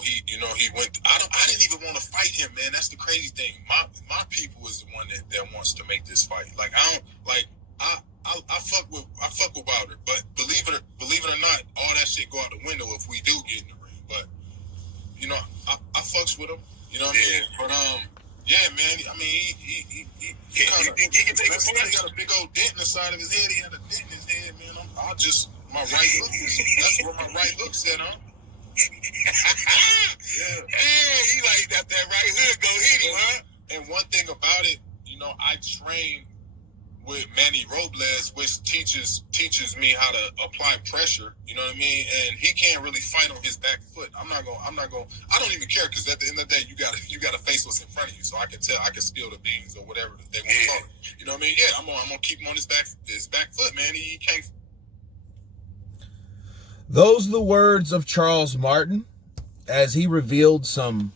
he went. I didn't even want to fight him, man. That's the crazy thing. My people is the one that wants to make this fight. Like I fuck with Wilder, but believe it or not, all that shit go out the window if we do get in the ring. But I fucks with him. You know what I mean? But yeah, man. I mean, he can take a punch. He got a big old dent in the side of his head. He had a dent in his head, man. My right hook. That's where my right hook set on. Yeah. Hey, he like that right hook go hit him, huh? And one thing about it, I train with Manny Robles, which teaches me how to apply pressure. You know what I mean? And he can't really fight on his back foot. I don't even care, because at the end of the day, you gotta face what's in front of you. So I can spill the beans or whatever they want to call it. You know what I mean? Yeah, I'm gonna keep him on his back foot, man. He can't. Those are the words of Charles Martin as he revealed some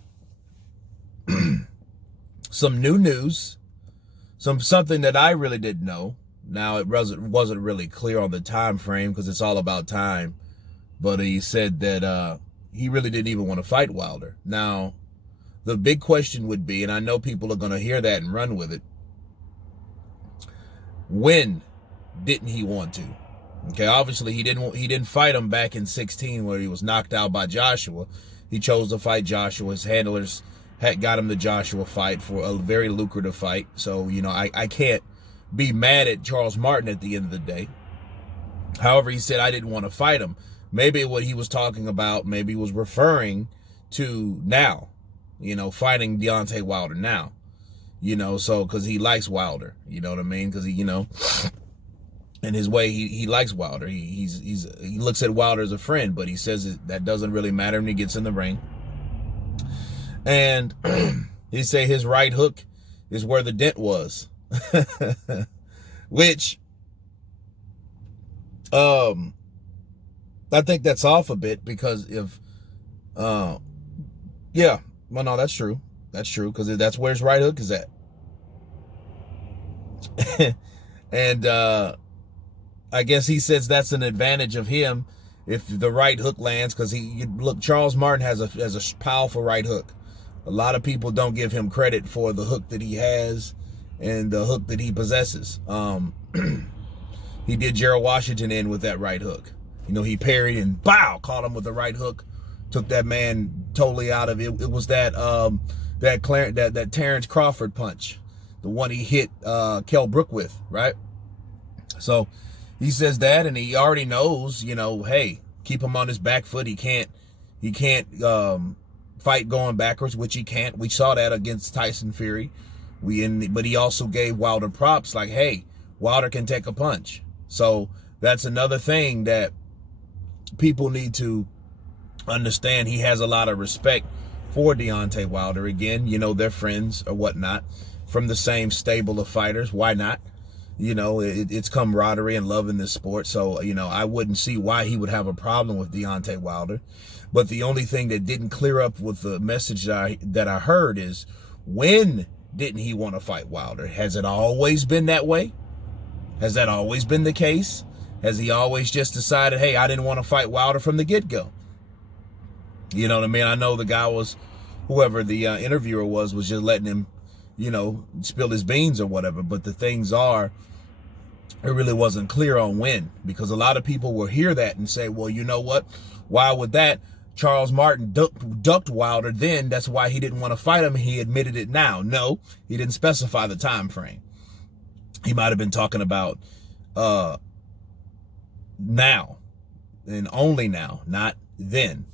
new news, something that I really didn't know. Now, it wasn't really clear on the time frame, because it's all about time, but he said that he really didn't even want to fight Wilder. Now, the big question would be, and I know people are going to hear that and run with it, when didn't he want to? Okay, obviously he didn't fight him back in 2016 where he was knocked out by Joshua. He chose to fight Joshua. His handlers had got him the Joshua fight for a very lucrative fight. So, I can't be mad at Charles Martin at the end of the day. However, he said, I didn't want to fight him. Maybe what he was talking about, maybe he was referring to now, fighting Deontay Wilder now, so because he likes Wilder, you know what I mean? Because he, in his way, he likes Wilder. He looks at Wilder as a friend, but he says that doesn't really matter when he gets in the ring. And he say his right hook is where the dent was, which I think that's off a bit, because if no, that's true. That's true, because that's where his right hook is at. And I guess he says that's an advantage of him if the right hook lands, because Charles Martin has a powerful right hook. A lot of people don't give him credit for the hook that he has and the hook that he possesses. He did Gerald Washington in with that right hook. He parried and caught him with the right hook, took that man totally out of it. It was that Terrence Crawford punch, the one he hit Kell Brook with, right? So he says that, and he already knows, hey, keep him on his back foot. He can't fight going backwards, which he can't. We saw that against Tyson Fury. But he also gave Wilder props, like, hey, Wilder can take a punch. So that's another thing that people need to understand. He has a lot of respect for Deontay Wilder. Again, they're friends or whatnot, from the same stable of fighters. Why not? It's camaraderie and love in this sport. So, I wouldn't see why he would have a problem with Deontay Wilder. But the only thing that didn't clear up with the message that I heard is, when didn't he want to fight Wilder? Has it always been that way? Has that always been the case? Has he always just decided, hey, I didn't want to fight Wilder from the get-go? You know what I mean? I know the guy was, whoever the interviewer was just letting him, spill his beans or whatever. But the things are, it really wasn't clear on when, because a lot of people will hear that and say, well, you know what? Why would that? Charles Martin ducked Wilder then. That's why he didn't want to fight him. He admitted it now. No, he didn't specify the time frame. He might have been talking about now, and only now, not then.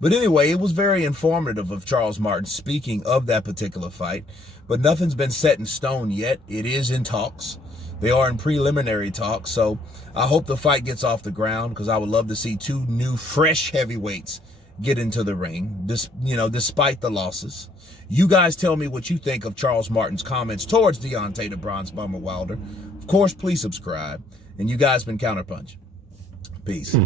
But anyway, it was very informative of Charles Martin speaking of that particular fight. But nothing's been set in stone yet. It is in talks. They are in preliminary talks. So I hope the fight gets off the ground, because I would love to see two new, fresh heavyweights get into the ring, despite the losses. You guys tell me what you think of Charles Martin's comments towards Deontay the Bronze Bomber Wilder. Of course, please subscribe. And you guys been Counterpunch. Peace.